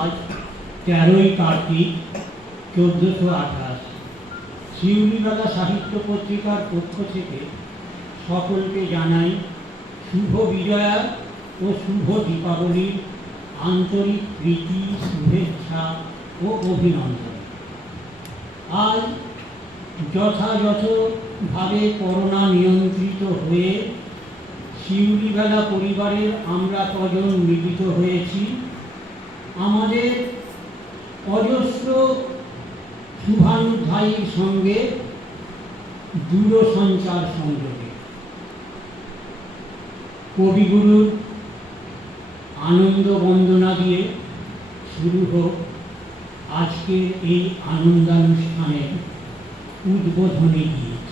আজ 13ই কার্তিক 1428। শিউলিবেলা সাহিত্য পত্রিকার পক্ষ থেকে সকলকে জানাই শুভ বিজয়া ও শুভ দীপাবলির আন্তরিক প্রীতি, শুভেচ্ছা ও অভিনন্দন। আজ যথাযথভাবে করোনা নিয়ন্ত্রিত হয়ে শিউলিবেলা পরিবারের আমরা কজন মিলিত হয়েছি আমাদের অজস্র শুভানুধ্যায়ীর সঙ্গে দূরসঞ্চার সংযোগে। কবিগুরুর আনন্দ বন্দনা দিয়ে শুরু হোক আজকের এই আনন্দানুষ্ঠানের উদ্বোধনী গীত।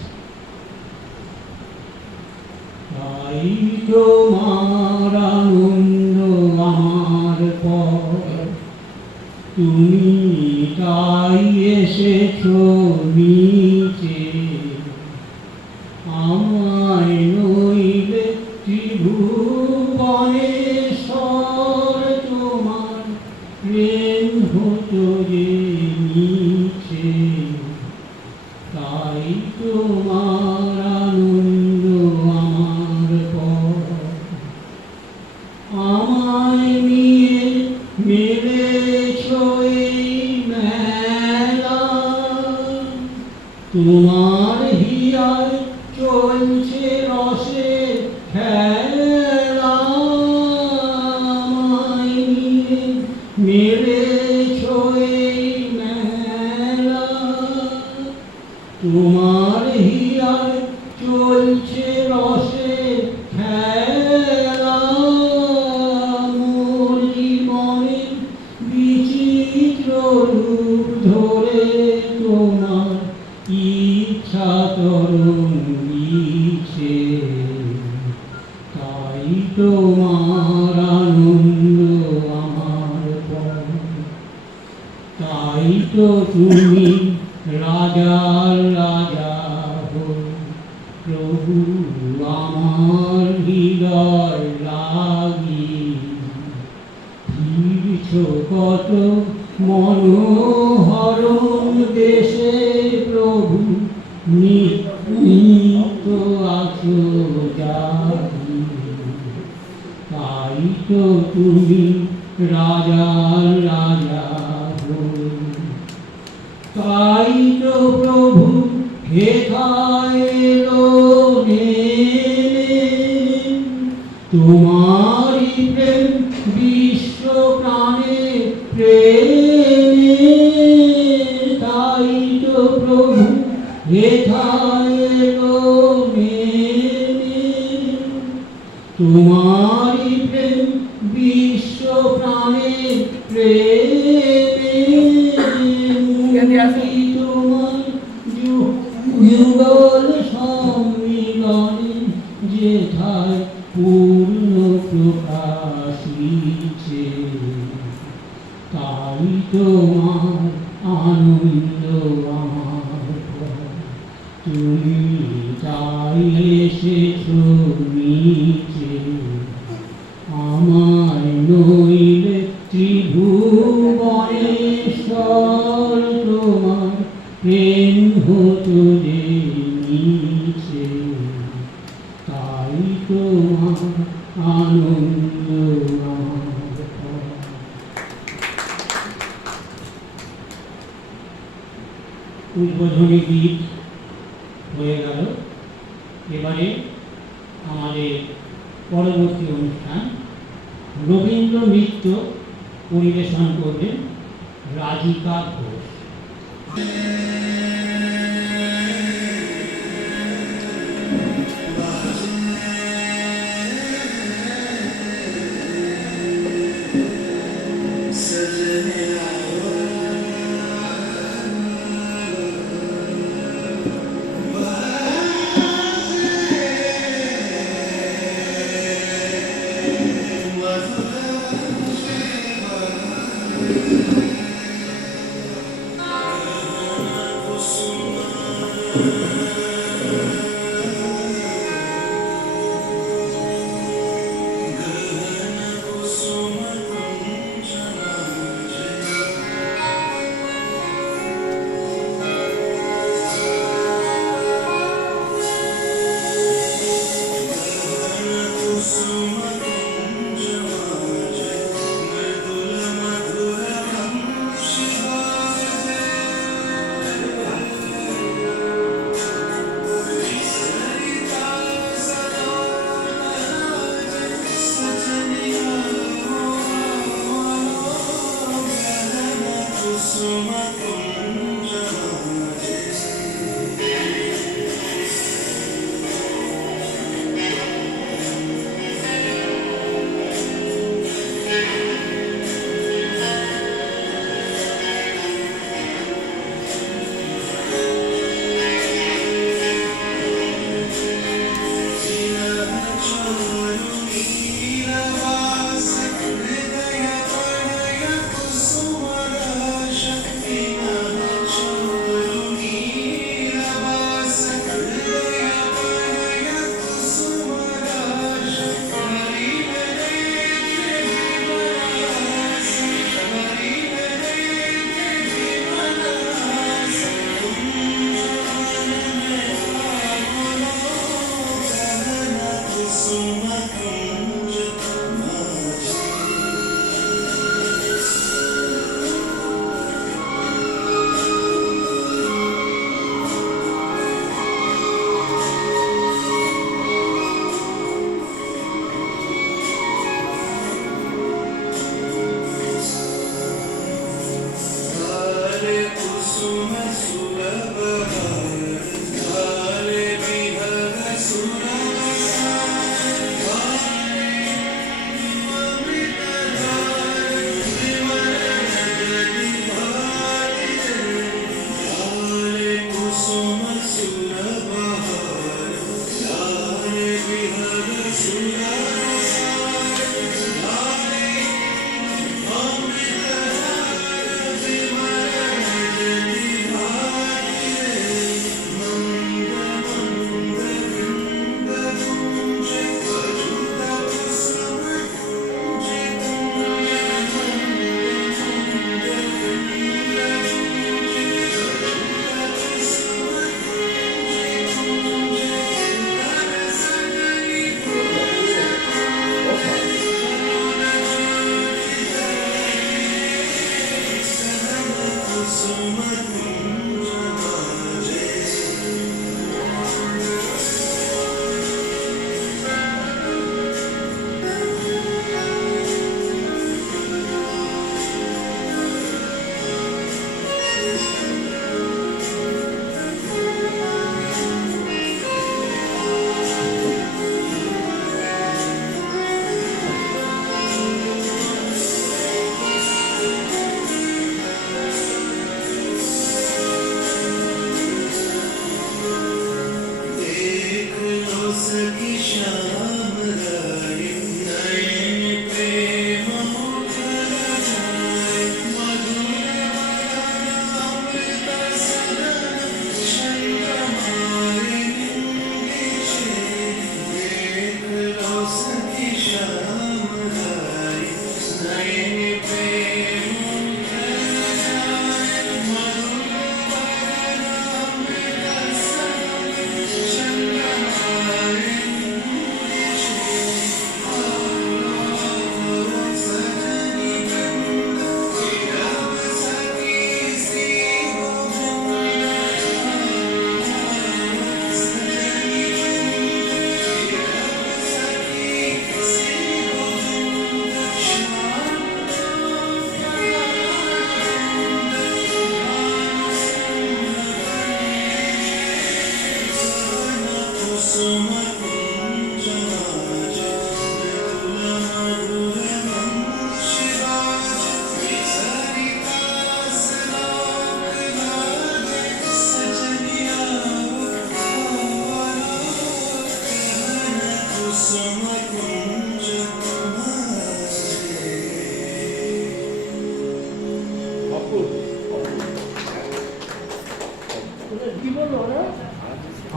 তাই তোমার আনন্দ আমার পর, তুমি তাই এসেছো নিচে, আমায় নইলে ত্রিভুবনেশ্বর তোমার প্রেম হতো যে নিচে। তাই তোমার আনন্দ আমার পর, আমায় নিয়ে মেরেছো এই মেলা, তোমার হিয়ায় চলছে রসে খেলা। আমায় নিয়ে মেরেছো এই মেলা, তোমার হিয়ায় চলছে রসে খেলা। মোর জীবনের বিচিত্র রূপ ধরে তোমার ইচ্ছা তরঙ্গিছে। তাই তোমার আনন্দ আমার পর, তাই তো তুমি রাজার রাজা হো প্রভু আমার হৃদয় লাগি। ফিরছ কত মনোহরণ দেশে প্রভু, নিত্য আছো জাগি। তাই তো তুমি রাজার রাজা হো, তাই তো প্রভু হেথায় এলো নেমে। তোমারি প্রেম বিশ্ব প্রাণে প্রেমে। তাই তো প্রভু হেথায় এলো নেমে। তোমারি প্রেম বিশ্ব প্রাণে প্রেমে। তোমার যুগল সম্মিলনে যেথায় পূর্ণ প্রকাশিছে। তাই তোমার আনন্দ আমার পর, তুমি তাই এসেছো নিচে। আমায় নইলে ত্রিভুবনেশ্বর তোমার প্রেম হতো যে নিচে। তাই তোমার আনন্দ আমার পর। উদ্বোধনী গীত হয়ে গেল। এবারে আমাদের পরবর্তী অনুষ্ঠান রবীন্দ্র নৃত্য পরিবেশন করবেন রাজিকা ঘোষ।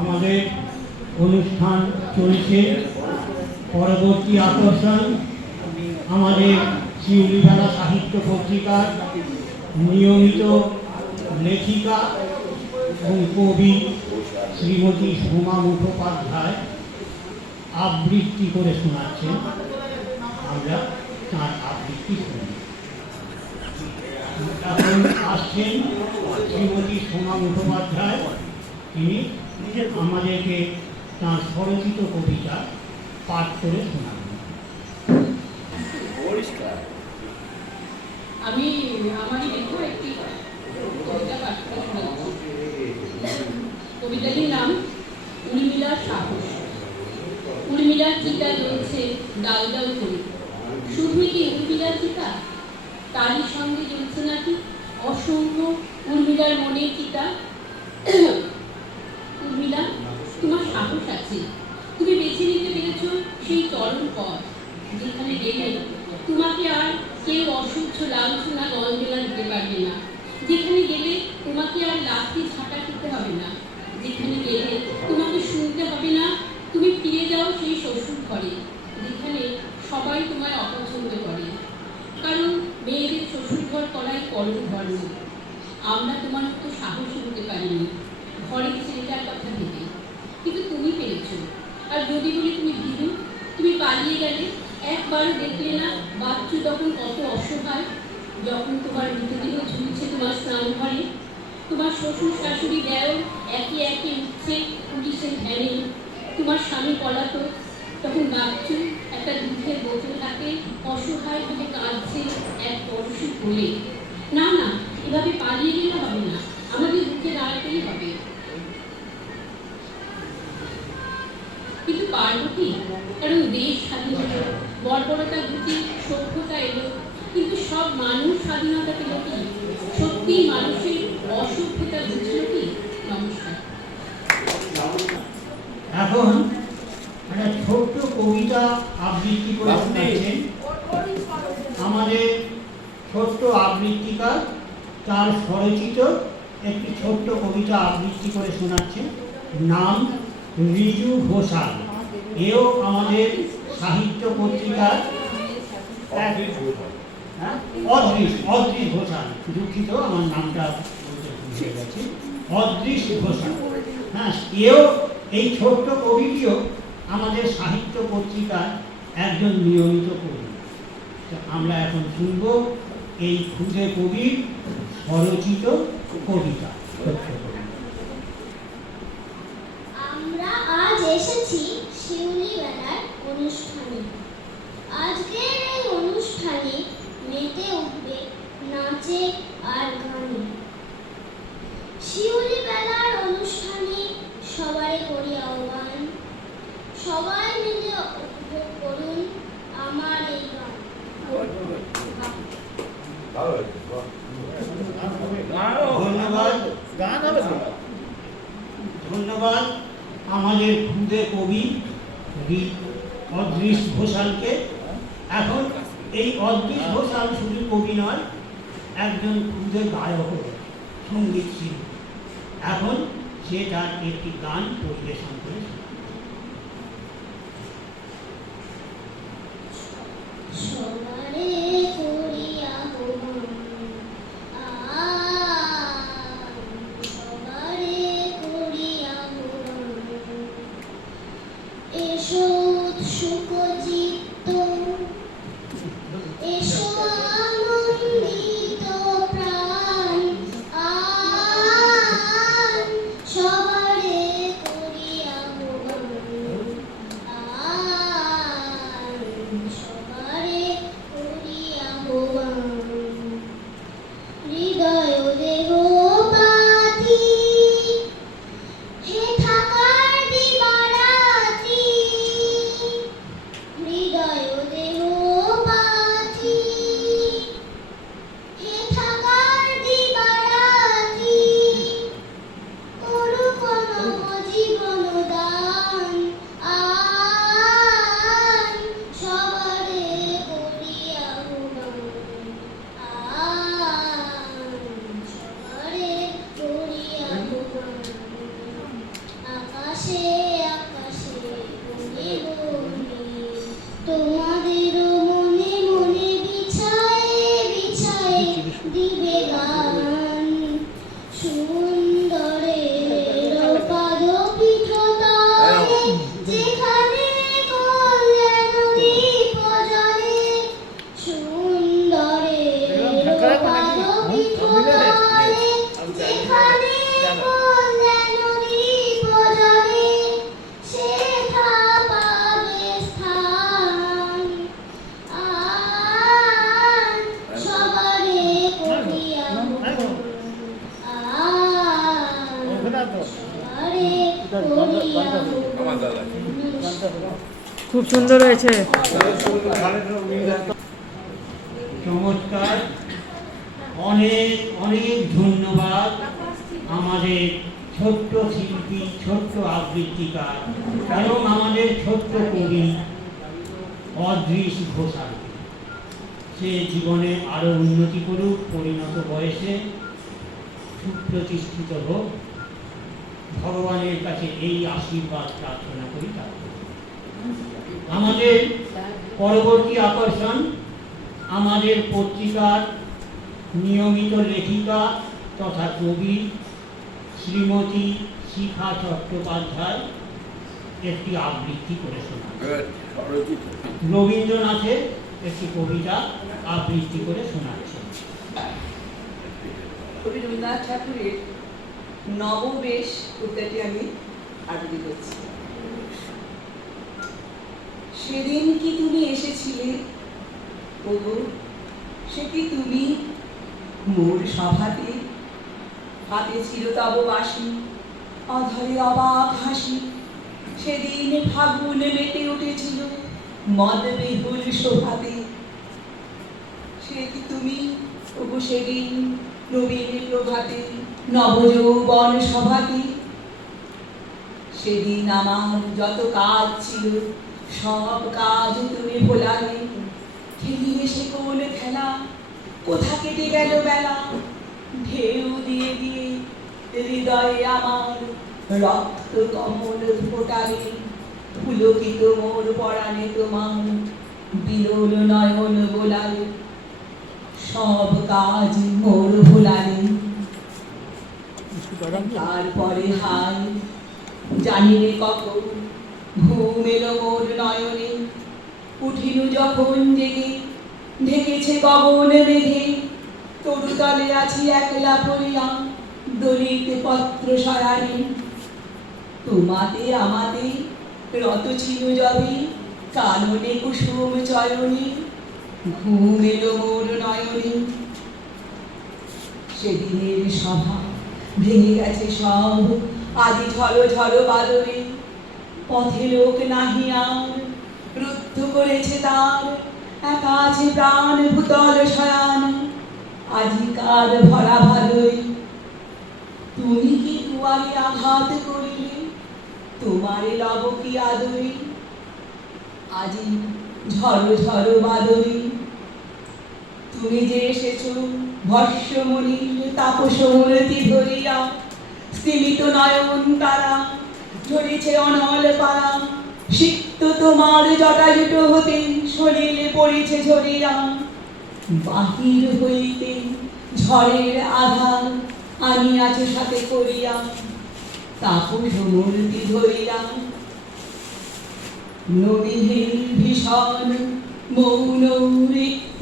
আমাদের অনুষ্ঠান চলছে। পরবর্তী আকর্ষণ আমাদের শিউলিবেলা সাহিত্য পত্রিকার নিয়মিত লেখিকা এবং কবি শ্রীমতী সোমা মুখোপাধ্যায় আবৃত্তি করে শোনাচ্ছেন। আমরা তাঁর আবৃত্তি শুনি। এখন আসছেন শ্রীমতী সোমা মুখোপাধ্যায়। তিনি আমাদেরকে তাঁর স্বরচিত কবিতা পাঠ করে শোনাবেন। আমি আমারই লেখা একটি কবিতা পাঠ করে শোনাচ্ছি। কবিতাটির নাম উর্মিলার সাহস। উর্মিলার চিতা জ্বলছে ডাল ডাল করে, শুধুই কি উর্মিলার চিতা, তারই সঙ্গে জ্বলছে নাকি অসংখ্য উর্মিলার মনের চিতা। উর্মিলা, তোমার সাহস আছে, তুমি বেছে নিতে পেরেছ সেই চরম পথ, যেখানে গেলে তোমাকে আর কেউ অসহ্য লাঞ্ছনা গলমেলা দিতে পারবে না, যেখানে গেলে তোমাকে আর লাঠি ঝাঁটা খেতে হবে না, যেখানে গেলে তোমাকে শুনতে হবে না তুমি ফিরে যাও সেই শ্বশুর ঘরে, যেখানে সবাই তোমায় অপছন্দ করে, কারণ মেয়েদের শ্বশুর ঘর করাই পরম ধর্ম। আমরা তোমার মতো সাহসী হতে পারিনি ঘরের ছেলেটার কথা ভেবে, কিন্তু তুমি পেরেছ। আর যদি বলি তুমি ভীরু, তুমি পালিয়ে গেলে, একবারও দেখলে না বাচ্চু তখন কত অসহায়, যখন তোমার মৃতদেহ ঝুলছে তোমার স্নান ঘরে, তোমার শ্বশুর শাশুড়ি দেও একে একে উঠছে পুলিশের ভ্যানে, তোমার স্বামী পলাতক, তখন বাচ্চু একটা দুধের বোতল হাতে অসহায়ভাবে কাঁদছে এক পরশু কোলে। না না, এভাবে পালিয়ে গেলে হবে না, আমাদের বুকে দাঁড়াতেই হবে। কিন্তু পারবো কি? কারণ দেশ স্বাধীন হলো, বর্বরতা ঘুচে সভ্যতা এলো, কিন্তু সব মানুষ স্বাধীনতা পেল কি? সত্যি মানুষের অসভ্যতা বুঝল কি? নমস্কার। এখন একটা ছোট্ট কবিতা আবৃত্তি করে শোনাচ্ছেন আমাদের ছোট্ট আবৃত্তিকার। তার স্বরচিত একটি ছোট্ট কবিতা আবৃত্তি করে শোনাচ্ছেন। নাম রিজু ঘোষাল। এও আমাদের সাহিত্য পত্রিকার অদৃশ ঘোষাল। দুঃখিত, আমার নামটা ভুলে গেছি। অদৃশ ঘোষাল। হ্যাঁ, এও এই ছোট্ট কবিটিও আমাদের সাহিত্য পত্রিকার একজন নিয়মিত কবি। আমরা এখন শুনব এই ক্ষুদে কবির স্বরচিত কবিতা। আমরা আজ এসেছি শিউলি বেলার অনুষ্ঠানে। আজকের এই অনুষ্ঠানে মেতে উঠবে নাচে আর গানে। শিউলি বেলার অনুষ্ঠানে সবাই করি আহ্বান, সবাই মিলে উপভোগ করুন আমার এই গান। ধন্যবাদ, ধন্যবাদ আমাদের খুদে কবি অদৃশ ঘোষালকে। এখন এই অদৃশ ঘোষাল শুধু কবি নয়, একজন খুদে গায়ক, সঙ্গীত শিল্পী। এখন সে তার একটি গান পরিবেশন করে সবারে করি আহ্বান, সবারে করি আহ্বান, এসো উৎসুক চিত্ত, এসো আনন্দিত প্রাণ, সবারে করি আহ্বান, সবারে করি আহ্বান। হৃদয় দেহ পাতি, হে থাকার দিবারাতি, হৃদয় দেহ পাতি, হে থাকার দিবারাতি, করুক নব জীবন দান, সবারে করি আহ্বান, সবারে করি আহ্বান। আকাশে আকাশে বনে বনে, তোমাদের মনে মনে বিছায়ে বিছায়ে দিবে গান। সুন্দরের পাদপীঠতলে, যেখানে কল্যাণ নিপজলে, সুন্দরের পাদপীঠতলে, যেখানে কল্যাণ নিপজলে, সেথা পাবে স্থান। সবারে করি আহ্বান, সবারে করি আহ্বান। খুব সুন্দর হয়েছে। চমৎকার। অনেক অনেক ধন্যবাদ আমাদের ছোট্ট শিল্পী, ছোট্ট আবৃত্তিকার এবং আমাদের ছোট্ট কবি অদৃশ ঘোষাল। সে জীবনে আরো উন্নতি করুক, পরিণত বয়সে সুপ্রতিষ্ঠিত হোক, ভগবানের কাছে এই আশীর্বাদ প্রার্থনা করি। আমাদের পরবর্তী আকর্ষণ আমাদের পত্রিকার নিয়মিত লেখিকা তথা কবি শ্রীমতী শিখা চট্টোপাধ্যায় একটি আবৃত্তি করে শোনান। রবীন্দ্রনাথের একটি কবিতা আবৃত্তি করে শোনাচ্ছেন। কবি রবীন্দ্রনাথ ঠাকুরের নববেশ কবিতাটি আমি আবৃত্তি করছি। সেদিন কি তুমি এসেছিলে ওগো, সে কি তুমি মোর সভাতে, হাতে ছিল তব বাসি, অধরে অবাক হাসি। সেদিন ফাগুন মেতে উঠেছিল মদ বেহুল শোভাতে। সে কি তুমি ওগো সেদিন নবীন প্রভাতে, নবযৌবন সভাতে। সেদিন আমার যত কাজ ছিল সব কাজ তুমি ভোলালে। খেলিয়ে সে কোন খেলা, কোথা কেটে গেল বেলা। ঢেউ দিয়ে দিয়ে হৃদয়ে আমার রক্ত কমল ফোটালে। পুলকিত মোর পরাণে তোমার বিলোল নয়ন বোলালে। সব কাজ মোর ভোলালে। তারপরে হাই জানি রে কখন ঘুম এলো মোর নয়নে। উঠিনু যখন জেগে ঢেকেছে গগন মেঘে। তরুতলে আছি একলা পড়িয়া দলিত পত্র সয়ানি, তোমাতে আমাতে রত ছিল যবে, কাননে কুসুম চয়নি, ঘুম এলো মোর নয়নে। সেদিনের সভা ভেঙে গেছে সব, আজি ঝলো ঝলো বাদরে, পথে লোক নাহি আর, রুদ্ধ করেছে তার, একা আছে প্রাণ ভূতল শয়ান, আজিকার ভরা ভালোই। তুমি কি দুয়ারে আঘাত করিলে, তোমারে লব কি আদরে, আজি ঝড়ো ঝড়ো বাদরে। তুমি যে এসেছ ভস্যমণির তাপস মূর্তি ধরিয়া, স্তিমিত নয়ন তারা ঝরিছে অনল পারা, সিক্ত তোমার জটাজুট হতে শরীরে পড়েছে ঝরিয়া, বাহির হইতে ঝড়ের আধার আনিয়াছ সাথে করিয়া, তাপস মূর্তি ধরিয়া। নদীর ভীষণ মৌন রিক্ত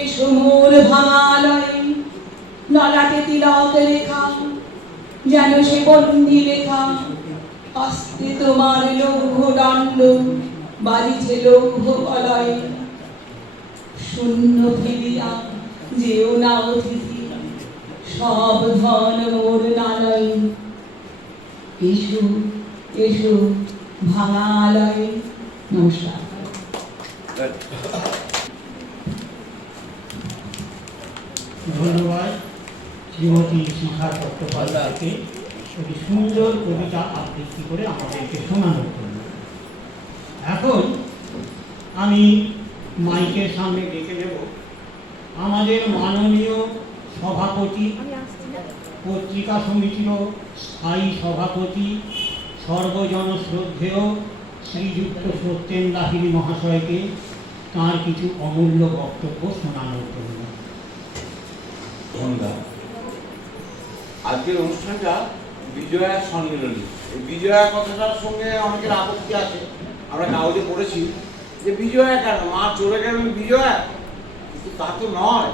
এসো মোর ভাঙালয়ে, ললাটে তিলক লেখা যেন সে বন্দি লেখা, হস্তে তোমার লৌহ দণ্ড বাজিছে লৌহ বলয়ে। শূন্য ফিরিয়া যেও না অতিথি, সব ধন মোর নালয়ে, এসো এসো ভাঙালয়ে। নমস্কার। ধন্যবাদ শ্রীমতী শিখা চট্টোপাধ্যায়কে একটি সুন্দর কবিতা আবৃত্তি করে আমাদেরকে শোনানোর জন্য। এখন আমি মাইকের সামনে ডেকে নেব আমাদের মাননীয় সভাপতি, পত্রিকা সমিতির স্থায়ী সভাপতি, সর্বজনশ্রদ্ধেয় শ্রীযুক্ত সত্যেন লাহিড়ী মহাশয়কে তাঁর কিছু অমূল্য বক্তব্য শোনানোর জন্য। আজকের অনুষ্ঠানটা বিজয়া সম্মিলনী। এই বিজয়া কথাটার সঙ্গে অনেকের আপত্তি আছে। আমরা কাগজে পড়েছি যে বিজয়া কেন, মা চলে গেলেন বিজয়া, কিন্তু তা তো নয়,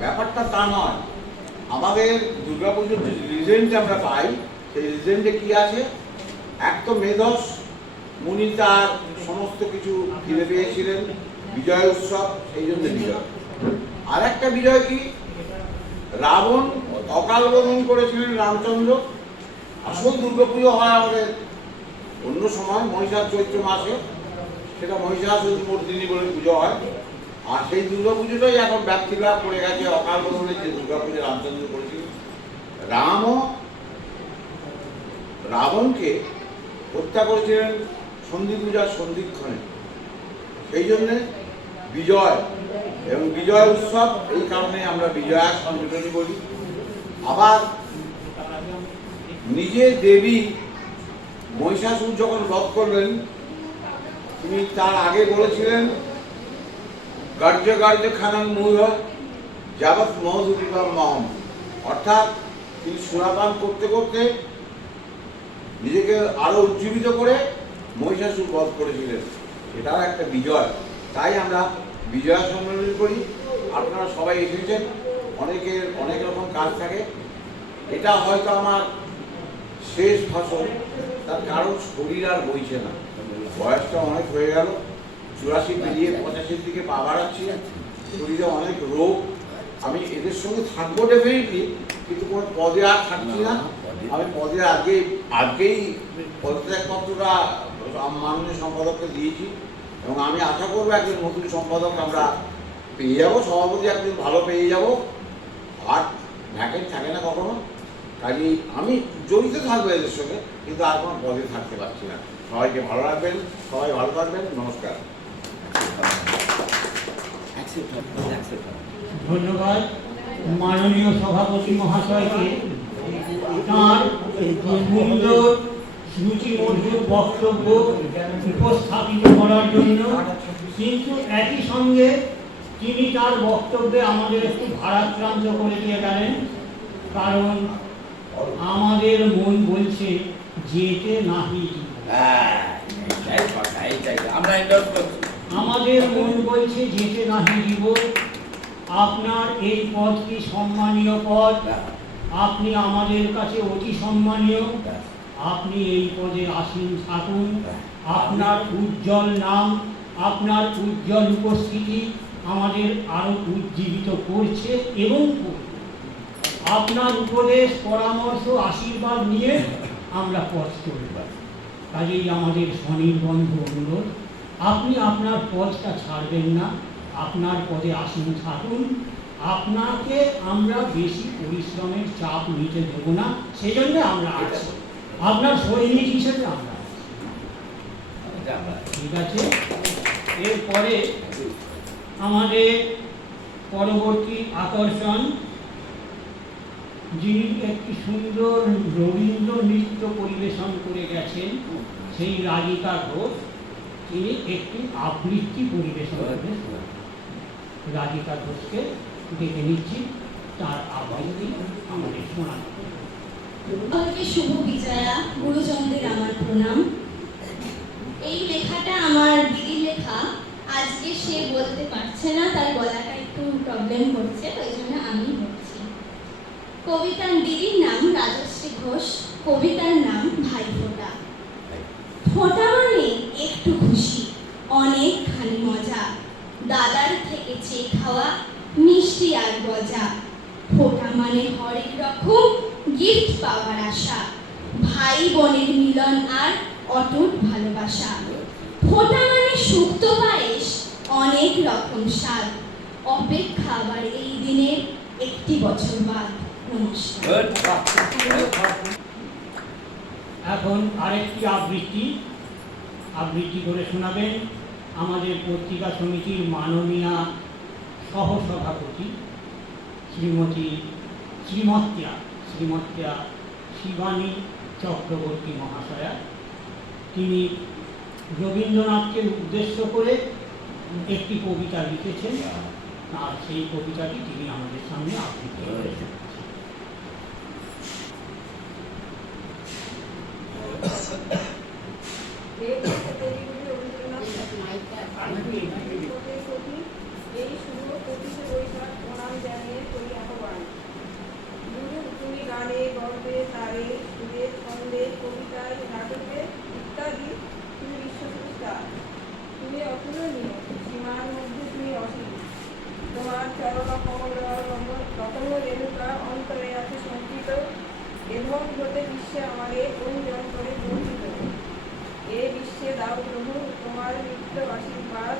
ব্যাপারটা তা নয়। আমাদের দুর্গাপুজোর যে রিজেন্ট আমরা পাই, সেই রিজেন্টে কি আছে? এক তো মেধস মুনি তার সমস্ত কিছু ফিরে পেয়েছিলেন, বিজয় উৎসব, এই জন্য বিজয়। আর একটা বিজয় কি? রাবণ অকাল বোধন করেছিলেন রামচন্দ্র। আসল দুর্গাপুজো হয় আমাদের অন্য সময় মহিষার চৈত্র মাসে, সেটা মহিষাসুর মর্দিনী বলে পুজো হয়। আর সেই দুর্গাপুজোটাই এখন ব্যাপ্তি লাভ করে গেছে অকাল বোধনের যে দুর্গাপুজো রামচন্দ্র করেছিলেন। রামও রাবণকে হত্যা করেছিলেন সন্ধি পূজার সন্ধিক্ষণে। সেই জন্যে বিজয় এবং বিজয় উৎসব, এই কারণে আমরা বিজয়া সম্মিলনী বলি। আবার নিজের দেবী মহিষাসুর যখন বধ করলেন, তিনি তার আগে বলেছিলেন গার্য গার্য খানান মূঢ় যাবৎ মধুপিবাম মহম, অর্থাৎ তিনি সুরাপান করতে করতে নিজেকে আরো উজ্জীবিত করে মহিষাসুর বধ করেছিলেন। এটাও একটা বিজয়। তাই আমরা বিজয়া সম্মেলন করি। আপনারা সবাই এসেছেন, অনেকের অনেক রকম কাজ থাকে। এটা হয়তো আমার শেষ ভাষণ, তার কারণ শরীর আর বইছে না, বয়সটা অনেক হয়ে গেল, 84 পেরিয়ে 85-র দিকে পা বাড়াচ্ছি, শরীরে অনেক রোগ। আমি এদের সঙ্গে থাকবো ডেফিনেটলি, কিন্তু কোনো পদে আর থাকছি না। আমি পদে আজকেই পদত্যাগপত্রটা মাননীয় সম্পাদককে দিয়েছি, এবং আমি আশা করবো একজন নতুন সম্পাদক আমরা পেয়ে যাবো, সভাপতি একজন ভালো পেয়ে যাবো। আর ভ্যাকেন্ট থাকে না কখনো, কাজেই আমি জড়িত থাকবো এদের সঙ্গে, কিন্তু আর কোনো পদে থাকতে পারছি না। সবাইকে ভালো রাখবেন, সবাই ভালো থাকবেন, নমস্কার। ধন্যবাদ মাননীয় সভাপতি মহাশয়কে তাঁর সুন্দর রুচিমধুর বক্তব্য উপস্থাপিত করার জন্য। কিন্তু একই সঙ্গে তিনি তার বক্তব্যে আমাদের একটু ভারাক্রান্ত করে দিয়ে গেলেন, কারণ আমাদের মন বলছে যেতে নাহি, আমাদের মন বলছে যেতে নাহি দিব। আপনার এই পদ কি সম্মানীয় পদ, আপনি আমাদের কাছে অতি সম্মানীয়। আপনি এই পদে আসীন থাকুন। আপনার উজ্জ্বল নাম, আপনার উজ্জ্বল উপস্থিতি আমাদের আরো উজ্জীবিত করছে এবং করবে। আপনার উপদেশ, পরামর্শ, আশীর্বাদ নিয়ে আমরা পথ চলব। কাজেই আমাদের স্বনির্বন্ধ অনুরোধ, আপনি আপনার পদটা ছাড়বেন না, আপনার পদে আসীন থাকুন। আপনাকে আমরা বেশি পরিশ্রমের চাপ নিতে দেবো না, সেই জন্য আমরা আছি, আপনার সৈনিক হিসেবে আমরা আছি। ঠিক আছে। এরপরে আমাদের পরবর্তী আকর্ষণ, যিনি একটি সুন্দর রবীন্দ্র নৃত্য পরিবেশন করে গেছেন, সেই রাধিকা ঘোষ, তিনি একটি আবৃত্তি পরিবেশন করবেন। রাধিকা ঘোষকে ডেকে নিচ্ছি, তার আবৃত্তি আমাদের শোনানো। সকলকে শুভ বিজয়া, গুরুজনদের আমার প্রণাম। এই লেখাটা আমার দিদির লেখা। আজকে সে বলতে পারছে না, তার গলাটা একটু প্রবলেম করছে, ওই জন্য আমি বলছি। কবিতার দিদির নাম রাজশ্রী ঘোষ, কবিতার নাম ভাইফোঁটা। ফোঁটা মানে একটু খুশি, অনেকখানি মজা, দাদার থেকে চেয়ে খাওয়া মিষ্টি আর গজা। ফোঁটা মানে হরেক রকম গিফট পাওয়ার আশা, ভাই বোনের মিলন আর অটুট ভালোবাসা। ফোঁটা মানে শুক্ত পায়েস, অনেক রকম স্বাদ, অপেক্ষা আবার এই দিনের একটি বছর বাদ। নমস্কার। এখন আরেকটি আবৃত্তি করে শোনাবেন আমাদের পত্রিকা সমিতির মাননীয়া সহসভাপতি শ্রীমত্যা শিবানী চক্রবর্তী মহাশয়া। তিনি রবীন্দ্রনাথকে উদ্দেশ্য করে একটি কবিতা লিখেছেন, আর সেই কবিতাটি তিনি আমাদের সামনে আবৃত্তি করেছেন। এই শুভ 25শে বৈশাখ প্রণাম জানিয়ে করি আহ্বান। গুরু তুমি গানে, গল্পে, তারে, সুরে, ছন্দে, কবিতায়, নাটকে ইত্যাদি তুমি বিশ্বসৃষ্টা। তুমি অতুলনীয়, সীমার মধ্যে তুমি অসীম। তোমার চরণ কমল রতন রেণুকা অন্তরে আছে সঞ্চিত, এবং হতে বিশ্বে আমারে পরিজন করে বঞ্চিত। এ বিশ্বে দাও প্রভু তোমার নিত্য আশীর্বাদ,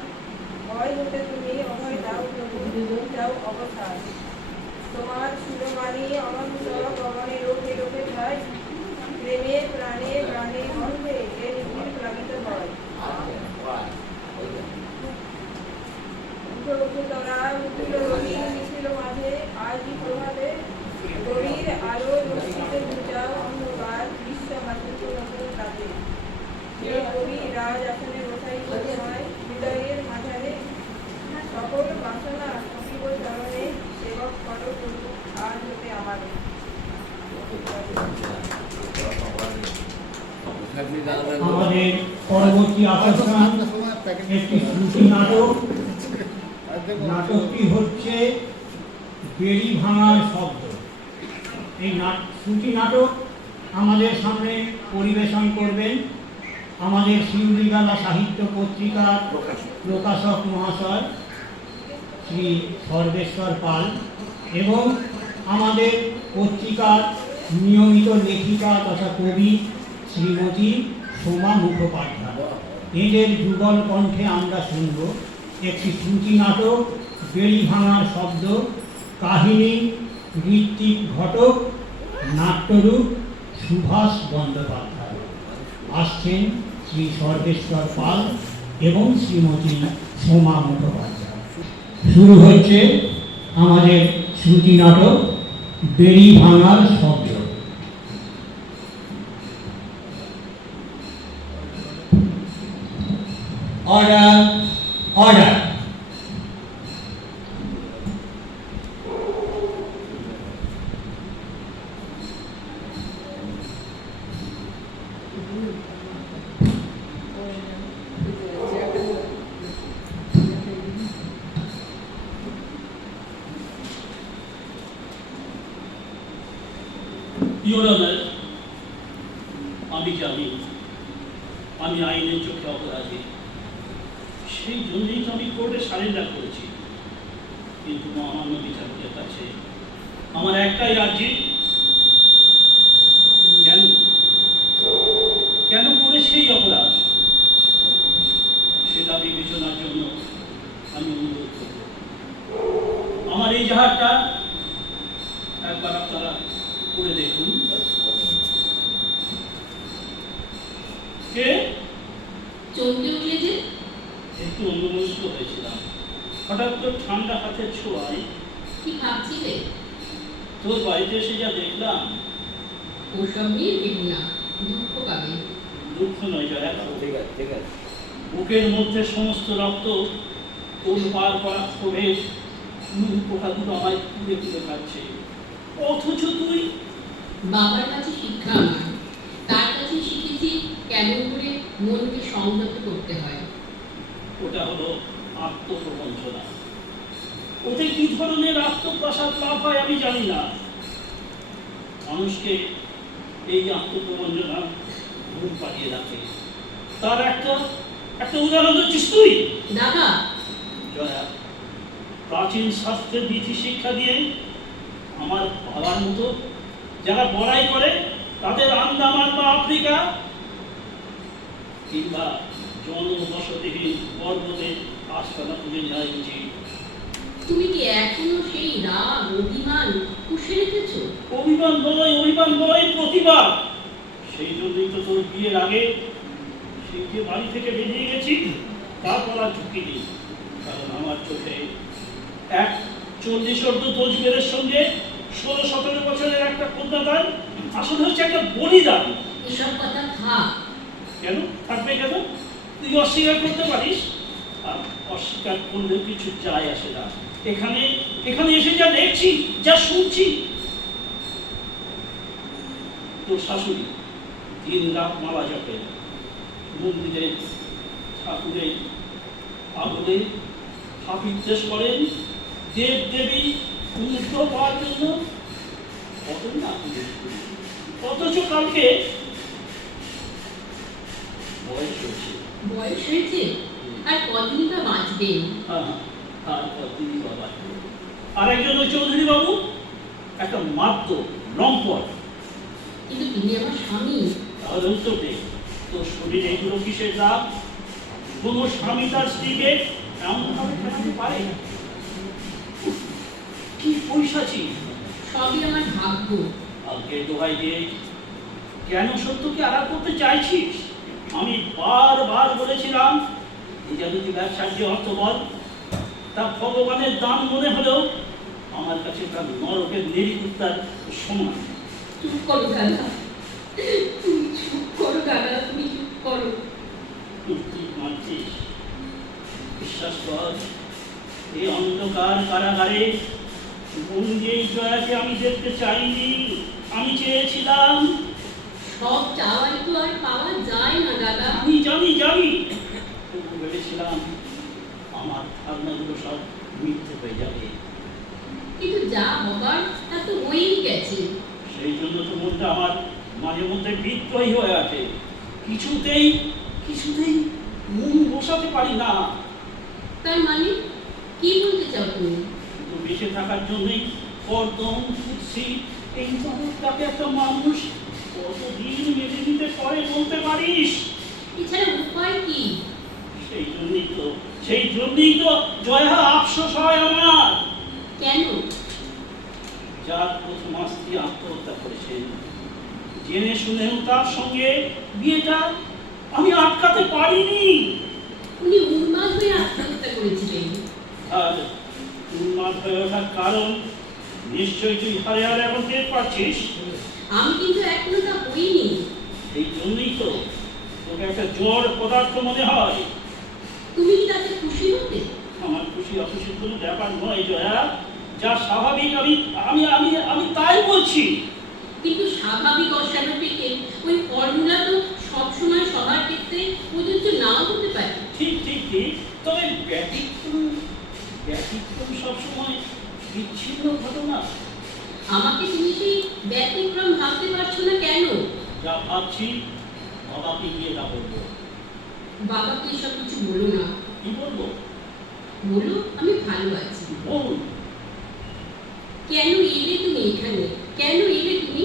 ভয় হতে তুমি অভয় দাও প্রভু, যাও অবসাদ। তোমার সুরবাণী অনন্ত গগনে রোখে রোখে যায়, প্রেমে প্রাণে প্রাণে গন্ধে এ নিবিড় প্লাবিত হয়। উঠো উঠো তরা, উঠিল রবি মিছিল মাঝে, আজই প্রভাতে গভীর আলো রশ্মিতে বুঝাও অন্ধকার বিশ্ববাসীর নতুন কাজে। যে কবি রাজ আসনে বসাই হয় হৃদয়ের মাঝারে, সকল বাসনা সকিব চরণে সেবক করো প্রভু আজ হতে আমাদের। আমাদের পরবর্তী আকর্ষণ একটি শ্রুতি নাটক। নাটকটি হচ্ছে বেড়ি ভাঙার শব্দ। এই শ্রুতি নাটক আমাদের সামনে পরিবেশন করবেন আমাদের শিউলিগালা সাহিত্য পত্রিকার প্রকাশক মহাশয় শ্রী সর্বেশ্বর পাল এবং আমাদের পত্রিকার নিয়মিত লেখিকা তথা কবি শ্রীমতী সোমা মুখোপাধ্যায়। এদের যুগল কণ্ঠে আমরা শুনব একটি শ্রুতি নাটক বেড়ি ভাঙার শব্দ। কাহিনী ঋত্বিক ঘটক, নাট্যরূপ সুভাষ বন্দ্যোপাধ্যায়। আসছেন শ্রী সর্বেশ্বর পাল এবং শ্রীমতী সোমা মুখোপাধ্যায়। শুরু হচ্ছে আমাদের শ্রুতি নাটক বেড়ি ভাঙার শব্দ। Order, order. ইওর অনার, আমি জানি আমি আইনের চোখে অপরাধী, সেই জন্যই তো আমি কোর্টে সারেন্ডার করেছি। কিন্তু মহামান্য বিচারকের কাছে আমার একটাই আর্জি, কেন কেন করে সেই অপরাধ সেটা বিবেচনার জন্য আমি অনুরোধ করব। আমার এই জাহাজটা একবার আপনারা করে দেখুন। কে? চমকে উঠলে যে? একটু অন্যমনস্ক হয়েছিলাম, হঠাৎ তো ঠান্ডা হাতের ছোঁয়ায়। কি ভাবছিলে? তোর বাড়িতে এসে যা দেখলাম। ওসব নিয়ে ভেবো না, দুঃখ পাবে। দুঃখ নয় জয়া, ঠিক আছে ঠিক আছে। বুকের মধ্যে সমস্ত রক্ত তোর পার করা ক্ষোভের পোকাগুলো আমায় তুলে তুলে খাচ্ছে, অথচ তুই। বাবার কাছে শিক্ষা আমার, তার কাছে শিখেছি কেমন করে মনকে সংযত করতে হয়। ওটা হলো আত্মপ্রবঞ্চনা। ওতে কি ধরনের আত্মপ্রসাদ লাভ হয় আমি জানি না। মানুষকে এই আত্মপ্রবঞ্চনা ঘুম পাড়িয়ে রাখে। তার একটা উদাহরণ হচ্ছিস তুই। দাদা, জয়া, প্রাচীন শাস্ত্রের বিধি শিক্ষা দিয়ে আমার বাবার মতো যারা বড়াই করে তাদের আন্দামান বা আফ্রিকা কিংবা জনবসতিহীন পর্বতে আস্তানা খুঁজে যায় উচিত। তুমি কি এখনো সেই রাগ অভিমান পুষে রেখেছো? অভিমান নয় প্রতিবাদ। সেই জন্যই তো তোর বিয়ের আগে সেই যে বাড়ি থেকে বেরিয়ে গেছি, তারপর আর ঝুঁকি নেই। কারণ আমার চোখে এক 40 দোষবের সঙ্গে 16-17 বছরের একটা কন্যাদান আসলে হচ্ছে একটা বলিদান। এসব কথা থাক। কেন থাকবে কেন? তুই অস্বীকার করতে পারিস, আর অস্বীকার করলেও কিছু যায় আসে না। এখানে এসে যা দেখছি, যা শুনছি, তোর শাশুড়ি দিন রাত মালা জপে, মন্দিরে ঠাকুরে আগুনে হাফিজ করেন, দেব দেবী অনুগ্রহ পাওয়ার জন্য কত না। অথচ কালকে বয়স হচ্ছে, বয়স হয়েছে, আর কদিনই বা বাঁচবেন। তারপর তিনি বাবা। আর একজন ওই চৌধুরী বাবু একটা মাত্র লম্পট। কিন্তু তিনি আমার স্বামী। তাহলে উত্তর দে, তোর শরীরে এগুলো কিসের দাম? কোনো স্বামী তার স্ত্রীকে এমনভাবে ঠেকাতে পারে? কি পয়সাছি! সবই আমার ভাগ্য। আজকে দোহাই দিয়ে কেন সত্যকে আড়াল করতে চাইছিস? আমি বারবার বলেছিলাম, এটা যদি ব্যবসার যে অর্থ বল, তা ভগবানের দান মনে হলেও আমার কাছে তার নরকের নিরিকুত্তার সমান। চুপ করো দাদা, তুমি চুপ করো দাদা, তুমি চুপ করো। তুই মানছিস? বিশ্বাস কর, এই অন্ধকার কারাগারে বন্দি এই জয়াকে আমি দেখতে চাইনি। আমি চেয়েছিলাম। সব চাওয়াই তো আর পাওয়া যায় না দাদা। আমি জানি তবু ভেবেছিলাম আমার ধারণাগুলো সব মিথ্যে হয়ে যাবে। কিন্তু যা হবার তা তো হয়েই গেছে। সেই জন্য তো মনটা আমার মাঝে মধ্যে বিদ্রোহী হয়ে আছে। কিছুতেই মন বসাতে পারি না। তার মানে কি বলতে চাও তুমি? কিন্তু বেঁচে থাকার জন্যই কর্দম কুৎসি এই তাকে একটা মানুষ কতদিন মেনে নিতে পারে বলতে পারিস? এছাড়া উপায় কি? সেই জন্যই তো জয়া আফসোস হয় আমার। কেন? যার প্রথম স্ত্রী আত্মহত্যা করেছেন, জেনে শুনেও তার সঙ্গে বিয়েটা আমি আটকাতে পারিনি। উনি উন্মাদ হয়ে আত্মহত্যা করেছিলেন। আর উন্মাদ হয়ে ওঠার কারণ নিশ্চয়ই তুই হারে এখন টের পাচ্ছিস। আমি কিন্তু এখনো তা হইনি। সেই জন্যই তো তোকে একটা জড় পদার্থ মনে হয়। তুমি কি তাতে খুশি হতে? আমার খুশি অখুশির কোনো ব্যাপার নয় জয়া, যা স্বাভাবিক আমি তাই বলছি। কিন্তু স্বাভাবিক অস্বাভাবিকের ওই ফর্মুলা তো সবসময় সবার ক্ষেত্রে প্রযোজ্য নাও হতে পারে। ঠিক তবে ব্যতিক্রম সবসময় বিচ্ছিন্ন ঘটনা। আমাকে তুমি সেই ব্যতিক্রম ভাবতে পারছো না কেন? যা ভাবছি বাবাকে গিয়ে তা বলবো। বাবাকে এসব কিছু বলো না। কি বলবো? বলো আমি ভালো আছি। বল। কেন এলে তুমি এখানে? কেন এলে তুমি?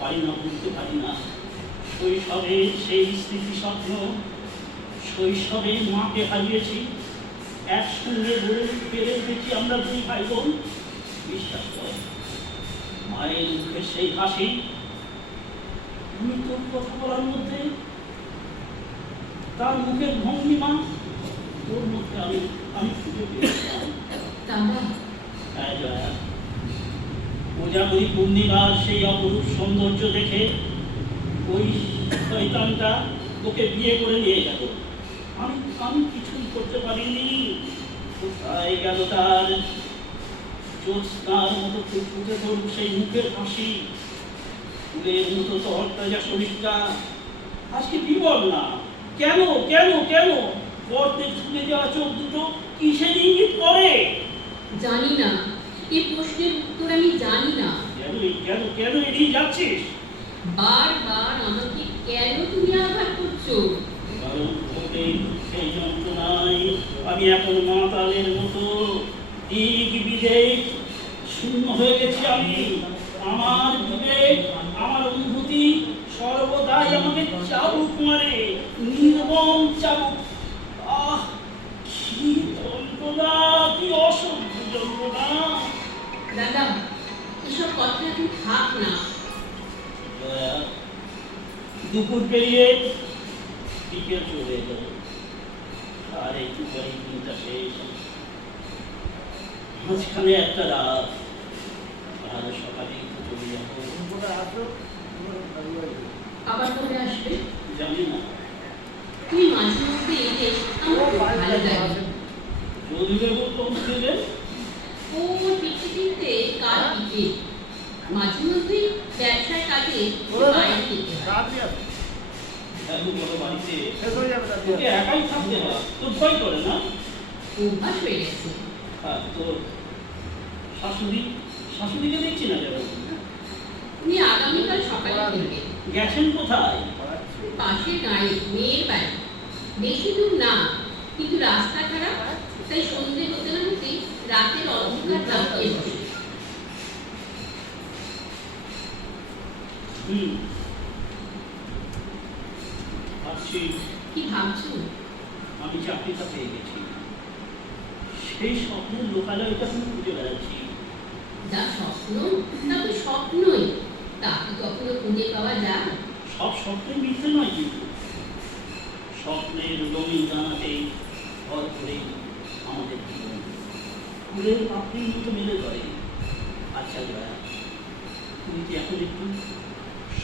পারি না বলতে পারি না। শৈশবে সেই স্মৃতি স্বপ্ন, শৈশবে মাকে হারিয়েছি, একসঙ্গে বেড়ে উঠেছি আমরা দুই ভাই বোন। বিশ্বাস কর, মায়ের মুখের সেই হাসি, তুমি তোর কথা বলার মধ্যে তার মুখের ভঙ্গিমা, তোর মধ্যে আমি খুঁজে পেয়েছিলাম। দাদা, হ্যাঁ জয়া, কোজাগরী পূর্ণিমার সেই অপরূপ সৌন্দর্য দেখে ওই শয়তানটা তোকে বিয়ে করে নিয়ে গেল। আমি কিছুই করতে পারিনি। কোথায় গেল তার জ্যোৎস্নার মতো ফুটে ধরুক সেই মুখের হাসি, ফুলের মতো তরতাজা শরীরটা আজকে বিবল না। কেন কেন কেন গর্তে ঝুলে যাওয়া চোখ দুটো কিসের ইঙ্গিত করে? জানি না, এই প্রশ্নের উত্তর আমি জানি না। কেন কেন কেন এড়িয়ে যাচ্ছিস? বারবার আমাকে কেন তুমি আঘাত করছো? কারণ ওকে সেই যন্ত্রণায় আমি এখন মাতালের মতো দিক বিবেক শূন্য হয়ে গেছি। আমি আমার বিবেক, আমার অনুভূতি সর্বদাই আমাকে চাবুক মারে, নির্মম চাবুক। আহ, কি যন্ত্রণা, কি অসহ্য যন্ত্রণা। দাদা, এসব কথা এখন থাক না। জয়া, দুপুর পেরিয়ে বিকেল চলে এলো, আর একটু পরে দিনটা শেষ। মাঝখানে একটা রাত, আর সকালে চলে যাবো। আবার কবে আসবে? জানি না। তুমি মাঝে মধ্যে এলে আমার খুব ভালো লাগে। যদি দেবো পৌঁছে দেবে। ও পিঠে কিনতে কার পিঠে? মাঝে মধ্যেই ব্যবসার কাজে বাইরে যেতে হয়। এত বড় বাড়িতে তোকে একাই থাকতে হয়, তোর ভয় করে না? অভ্যাস হয়ে গেছে। আর তোর শাশুড়িকে দেখছি না কেন? উনি আগামীকাল সকালে ফিরবেন। গেছেন কোথায়? পাশের গাঁয়ে মেয়ের বাড়ি। বেশি দূর না, কিন্তু রাস্তা খারাপ, তাই সন্ধে হতে না হতেই রাতের অন্ধকার দাঁড়িয়ে বসে। ভাবছি কি ভাবছো? আমি চাকরিটা পেয়ে গেছি, সেই স্বপ্নের লোকালয়টা আমি খুঁজে বেড়াচ্ছি। যা স্বপ্ন তা তো স্বপ্নই, তা কি কখনো খুঁজে পাওয়া যায়? সব স্বপ্নই মিথ্যে নয়, কিন্তু স্বপ্নের রঙিন জানাতে ভর করেই আমাদের জীবন ফুলের পাপড়ির মতো মেলে ধরে। আচ্ছা জয়া, তুমি কি এখন একটু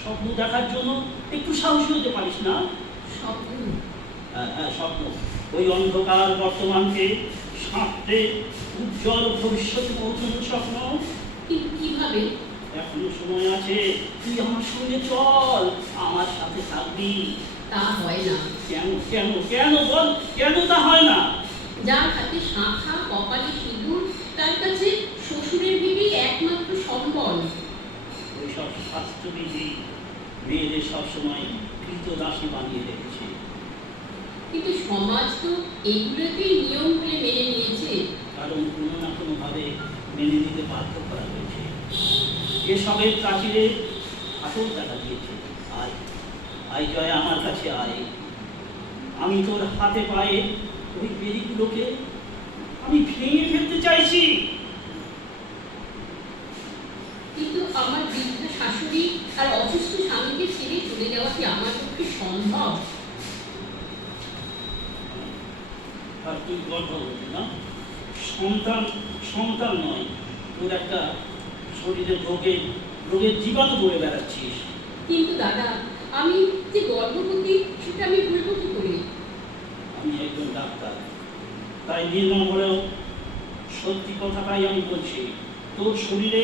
স্বপ্ন দেখার জন্য একটু সাহসী হতে পারিস না? স্বপ্ন? হ্যাঁ, স্বপ্ন। ওই অন্ধকার বর্তমানকে সাঁতরে উজ্জ্বল ভবিষ্যতে পৌঁছানোর স্বপ্ন। কিন্তু কিভাবে? এখনো সময় আছে, তুই আমার সঙ্গে চল, আমার সাথে থাকবি। তা হয় না। কেন কেন কেন বল, কেন তা হয় না? যার হাতে শাঁখা, কপালে সিঁদুর, তার কাছে শ্বশুরের বিবি একমাত্র সম্বল। ওইসব শাস্ত্রবিধি মেয়েদের সবসময় কৃতদাসী বানিয়ে রেখেছে। কিন্তু সমাজ তো এগুলোকেই নিয়ম বলে মেনে নিয়েছে। কারণ কোনো না কোনোভাবে মেনে নিতে বাধ্য করা হয়েছে। এসবের প্রাচীরে ফাটল দেখা দিয়েছে। আয় আয় জয়, আমার কাছে আয়। আমি তোর হাতে পায়ে ওই বেরিগুলোকে আমি ভেঙে ফেলতে চাইছি। কিন্তু আমার বৃদ্ধা শাশুড়ি আর অসুস্থ স্বামীকে ছেড়ে চলে যাওয়া কি আমার পক্ষে সম্ভব? আর তুই গর্ভবতী না? সন্তান নয়, তোর একটা শরীরের রোগের জীবাণু বয়ে বেড়াচ্ছিস। কিন্তু দাদা, আমি যে গর্ভবতী সেটা আমি বলবো কি করে? আমি একজন ডাক্তার, তাই নির্মম হলেও সত্যি কথাটাই আমি বলছি। তোর শরীরে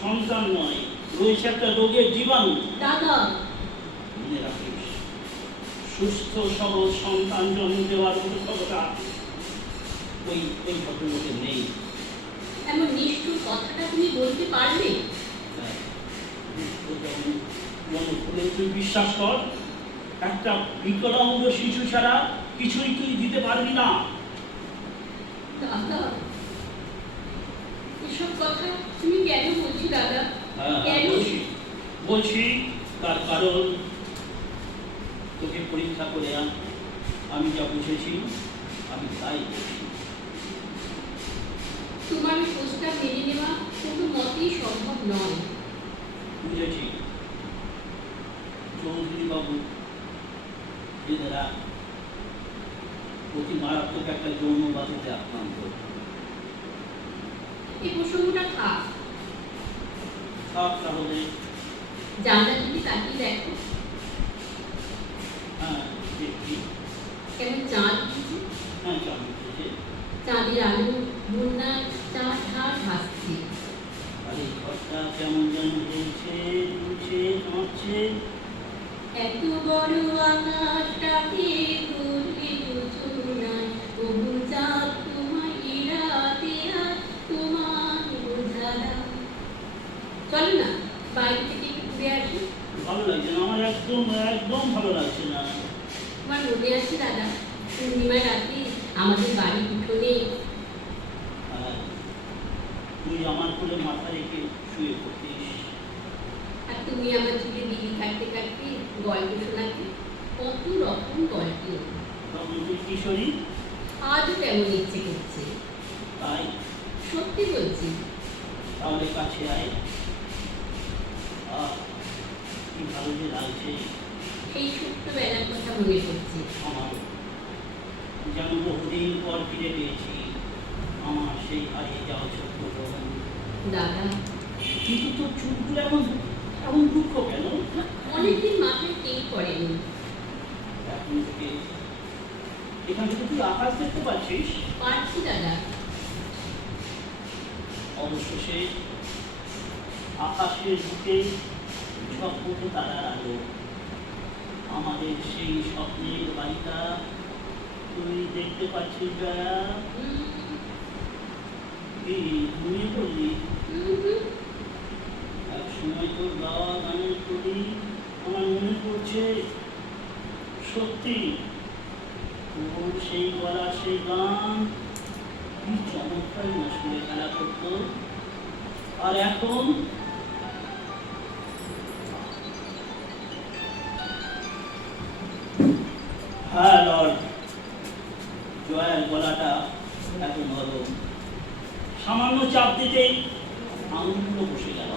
সন্তান নয়, রয়েছে একটা রোগের জীবাণু। দাদা, মনে রাখিস, সুস্থ সবল সন্তান জন্ম দেওয়ার মতো ক্ষমতা ওই ভদ্রলোকের নেই। এমন নিষ্ঠুর কথাটা তুমি বলতে পারবে? তুই বিশ্বাস কর, একটা বিকলাঙ্গ শিশু ছাড়া কিছুই তুই দিতে পারবি না। দাদা, এসব কথা তুমি কেন বলছি দাদা? কেন? বলছি তার কারণ তোকে পরীক্ষা করে আমি যা বুঝেছি আমি তাই বলছি। তোমার প্রস্তাব মেনে নেওয়া কোনো মতেই সম্ভব নয়। বুঝেছি চৌধুরী বাবু এদেরা অতি মারাত্মক একটা যৌন বাধিতে আক্রান্ত। এই প্রসঙ্গটা থাক, তাহলে জানলা যদি তাকিয়ে দেখো হ্যাঁ দেখি। কেমন চাঁদ উঠেছে। হ্যাঁ চাঁদ উঠেছে। চাঁদের আলো বন্যায় চাঁদ ধার ভাসছে। আর এই ঘরটা কেমন যেন হয়েছে, দুলছে, কাঁপছে। এত বড় আকাশটাকে তুলবে যোজনায়, তবু চাঁদ তোমায় রাতে আর তোমার বোঝালাম। চলো না বাইরে থেকে একটু ঘুরে আসি। ভালো লাগছে না আমার, একদম একদম ভালো লাগছে না। তোমার মনে আছে দাদা, পূর্ণিমার রাতে আমাদের বাড়ির উঠোনে তুই আমার কোলে মাথা রেখে শুয়ে পড়তিস, আর তুমি আমার চুলে দিদি কাটতে কাটতে গল্প শোনাতে, কত রকম গল্প। তখন তুই কিশোরী। আজও তেমন ইচ্ছে করছে, তাই সত্যি বলছি। তাহলে কাছে আয়। কি ভালো যে লাগছে। সেই ছোট্টবেলার কথা মনে পড়ছে। আমার যেন বহুদিন পর ফিরে পেয়েছি আমার সেই হারিয়ে যাওয়া ছোট্ট বোন। দাদা, কিন্তু তোর চুলগুলো এমন এমন দুঃখ কেন? অনেকদিন মাথায় তেল পড়েনি। এখন থেকে এখান থেকে তুই আকাশ দেখতে পাচ্ছিস? পারছি দাদা। অবশেষে আকাশের বুকে ঝকমকে তারার আলো। আমাদের সেই স্বপ্নের বাড়িটা তুই দেখতে পাচ্ছিস দয়া? এই ঘুমিয়ে পড়লি? এক সময় তোর গাওয়া গানের প্রতি আমার মনে পড়ছে। সত্যি তোর সেই গলা, সেই গান কি চমৎকার না সুরে খেলা করতো। আর এখন হ্যাঁ লর্ড, জয়ার গলাটা এত নরম, সামান্য চাপ দিতেই আঙুলগুলো বসে গেল।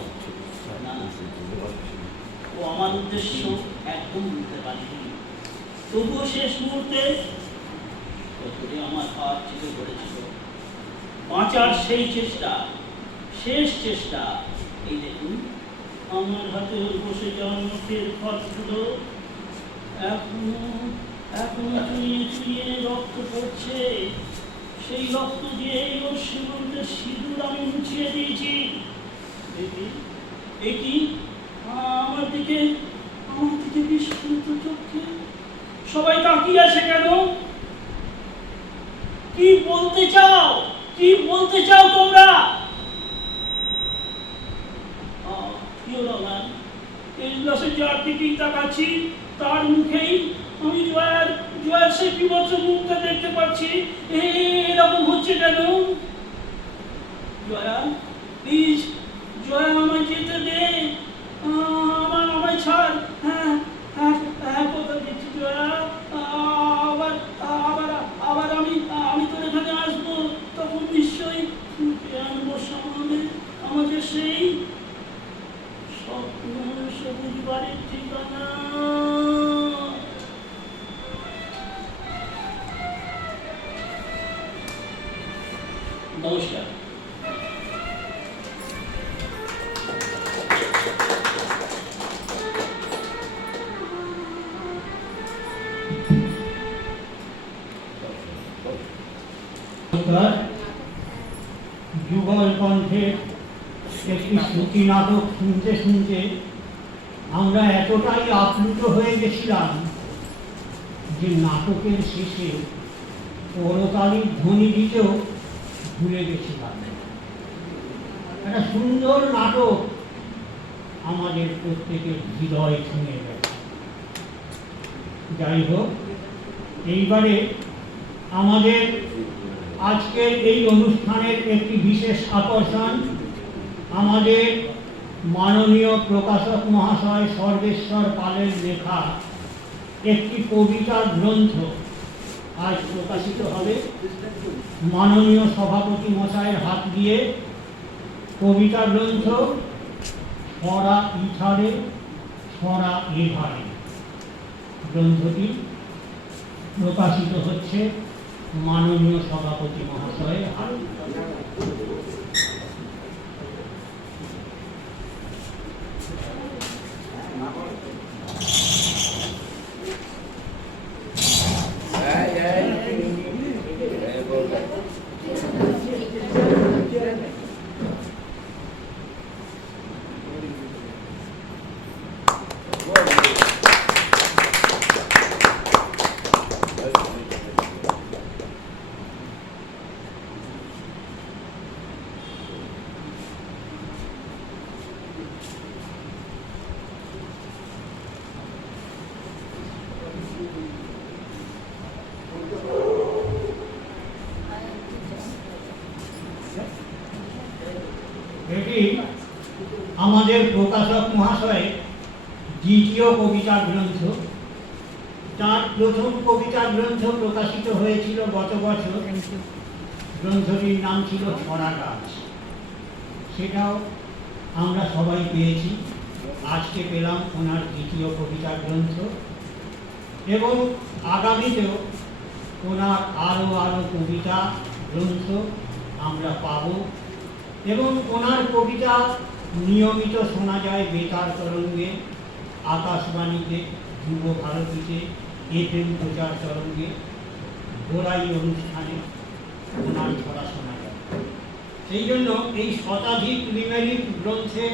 না, ও আমার উদ্দেশ্য একদম বুঝতে পারিনি। তবুও শেষ মুহূর্তে ধরে আমার হাত চেপে পড়েছিল। বাঁচার সেই চেষ্টা, শেষ চেষ্টা। এই দেখুন আমার হাতে ওর বসে যাওয়ার মুখের ফলগুলো এখনো এখনো চুইয়ে চুইয়ে রক্ত পড়ছে। সেই রক্ত দিয়ে ওর সিঁদুরকে সিঁদুর আমি মুছিয়ে দিয়েছি। এটি আমার দিকে বিস্ফোরিত চোখে সবাই তাকিয়ে আছে কেন? কি বলতে চাও? কি বলতে চাও তোমরা? এজলাসে যার দিকেই তাকাচ্ছি তার মুখেই আমি জয়ার সেই বিভৎস মুখটা দেখতে পাচ্ছি। এরকম হচ্ছে কেন? জয়া প্লিজ, জয়া আমায় যেতে দে, আমায় ছাড়। হ্যাঁ হ্যাঁ হ্যাঁ কথা দিচ্ছি জয়া, আবার আবার আবার আমি তোর এখানে আসবো, তখন নিশ্চয়ই আনবো সামনে আমাদের সেই স্বপ্ন সবুজ বাড়ির ঠিকানা। নমস্কার। যুগল কণ্ঠে একটি শ্রুতি নাটক শুনতে শুনতে আমরা এতটাই আপ্লুত হয়ে গেছিলাম যে নাটকের শেষে পরকালীর ধ্বনি দিতেও ভুলে গেছিলাম। একটা সুন্দর নাটক আমাদের প্রত্যেকের হৃদয় ছুঁয়ে গেছে। যাই হোক, এইবারে আমাদের আজকের এই অনুষ্ঠানের একটি বিশেষ আকর্ষণ আমাদের মাননীয় প্রকাশক মহাশয় সর্বেশ্বর পালের লেখা একটি কবিতা গ্রন্থ আজ প্রকাশিত হবে। মাননীয় সভাপতি মশাইয়ের হাত দিয়ে কবিতা গ্রন্থ ছড়া ইথারে ছড়া এভারে গ্রন্থটি প্রকাশিত হচ্ছে মাননীয় সভাপতি মহাশয়ের হাত দিয়ে। এটি আমাদের প্রকাশক মহাশয়ের দ্বিতীয় কবিতা গ্রন্থ। তার প্রথম কবিতা গ্রন্থ প্রকাশিত হয়েছিল গত বছর। গ্রন্থটির নাম ছিল ছড়া গাছ। সেটাও আমরা সবাই পেয়েছি। আজকে পেলাম ওনার দ্বিতীয় কবিতা গ্রন্থ, এবং আগামীতেও ওনার আরও কবিতা গ্রন্থ আমরা পাব। এবং ওনার কবিতা নিয়মিত শোনা যায় বেতার তরঙ্গে, আকাশবাণীতে, যুব ভারতীতে, FM প্রচার তরঙ্গে, গোড়াই অনুষ্ঠানে ওনার ছড়া শোনা যায়। সেই জন্য এই শতাধিক লিমেরিক গ্রন্থের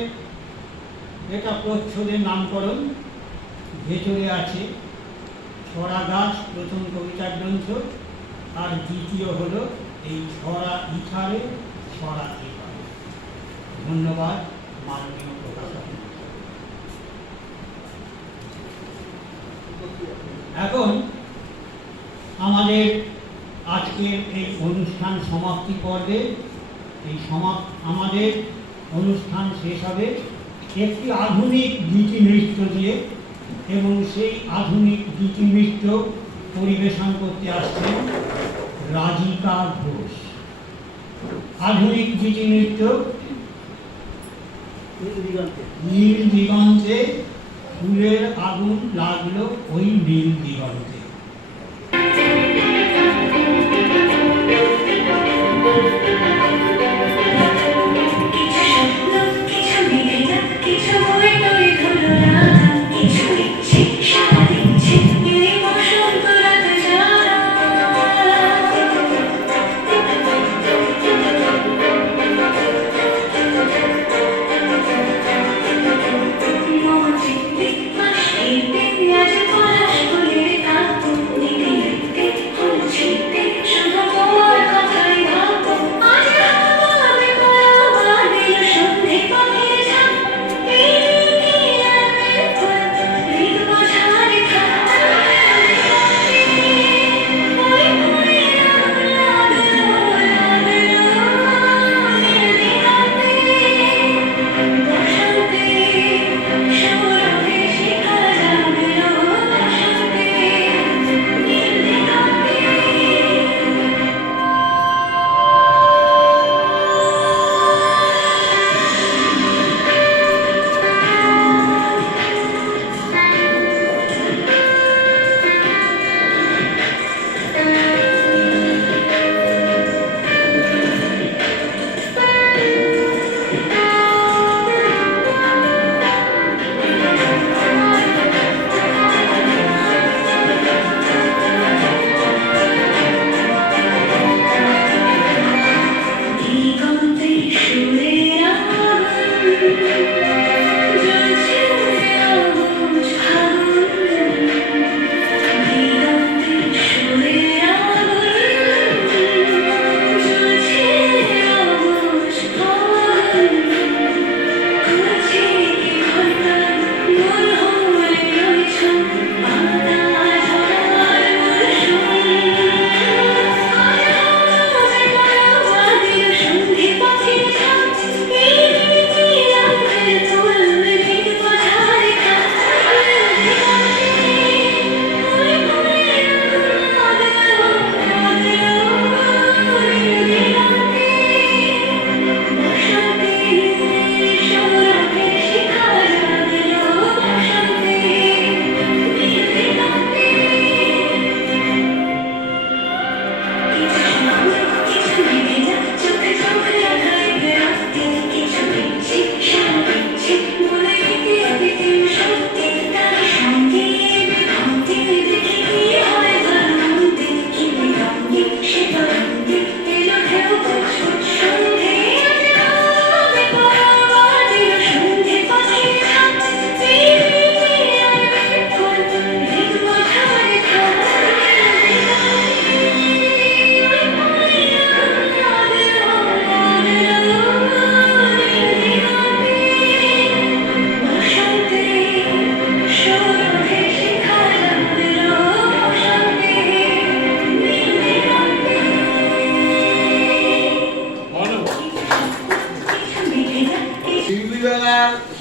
এটা প্রচ্ছদের নামকরণ। ভেতরে আছে ছড়া গাছ প্রথম কবিতা গ্রন্থ, আর দ্বিতীয় হলো এই ছড়া ইথারে ছড়া এপারে। ধন্যবাদ মাননীয় প্রকাশক। এখন আমাদের আজকের এই অনুষ্ঠান সমাপ্তি পর্বে আমাদের অনুষ্ঠান শেষ হবে একটি আধুনিক গীতি নৃত্য দিয়ে, এবং সেই আধুনিক গীতি নৃত্য পরিবেশন করতে আসছেন রাজিকা ঘোষ। আধুনিক গীতি নৃত্য নীল দিগন্তে ফুলের আগুন লাগলো ওই নীল দিগন্তে। আজ পলাশ ফুলের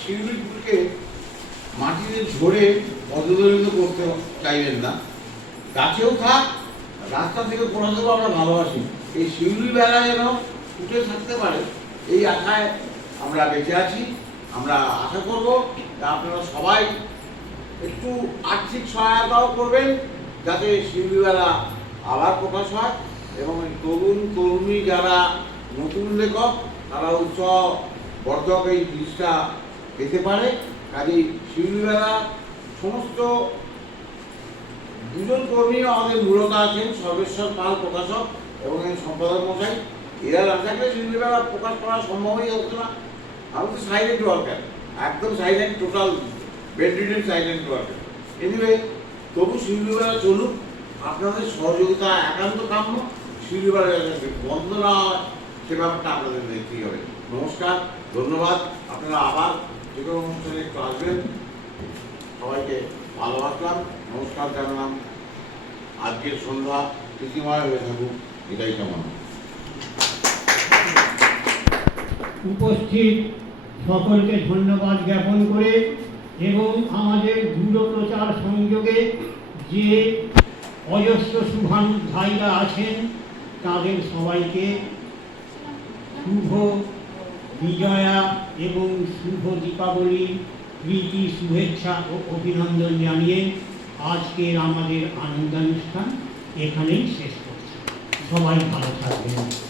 শিউলি ফুলকে মাটিতে ঝরে পদদলিত করতে চাইবেন না, গাছেও থাক, রাস্তা থেকে পড়াতেও আমরা ভালোবাসি। এই শিউলি বেলা যেন ফুটে থাকতে পারে এই আশায় আমরা বেঁচে আছি। আমরা আশা করব যে আপনারা সবাই একটু আর্থিক সহায়তাও করবেন যাতে শিউলি বেলা আবার প্রকাশ হয় এবং এই তরুণ তরুণী যারা নতুন লেখক তারা উৎসাহ বর্ধক এই জিনিসটা পেতে পারে। কাজেই শিউলি বেলা সমস্ত দুজন কর্মী আমাদের মূলত আছেন, সর্বেশ্বর পাল প্রকাশক এবং এই সম্পাদক মশাই। এরা না থাকলে শিউলি বেলা প্রকাশ করা সম্ভবই হতো না। আমি তো সাইলেন্ট ওয়ার্কার, একদম silent, total bed ridden silent worker. Anyway, তবু শিউলি বেলা চলুক, আপনাদের সহযোগিতা একান্ত কাম্য। শিউলি বেলা বন্ধ না হয় সে ব্যাপারটা আপনাদের দেখতেই হবে। নমস্কার, ধন্যবাদ। আপনারা আবার যে কোনো অনুষ্ঠানে একটু আসবেন। সবাইকে ভালোবাসলাম, নমস্কার জানালাম। আজকের সন্ধ্যা প্রীতিময় হয়ে থাকুক, এটাই কামনা। উপস্থিত সকলকে ধন্যবাদ জ্ঞাপন করে এবং আমাদের দূর প্রচার সংযোগে যে অজস্র শুভানুধ্যায়ীরা আছেন তাদের সবাইকে শুভ বিজয়া এবং শুভ দীপাবলির প্রীতি শুভেচ্ছা ও অভিনন্দন জানিয়ে আজকের আমাদের আনন্দানুষ্ঠান এখানেই শেষ করছি। সবাই ভালো থাকবেন।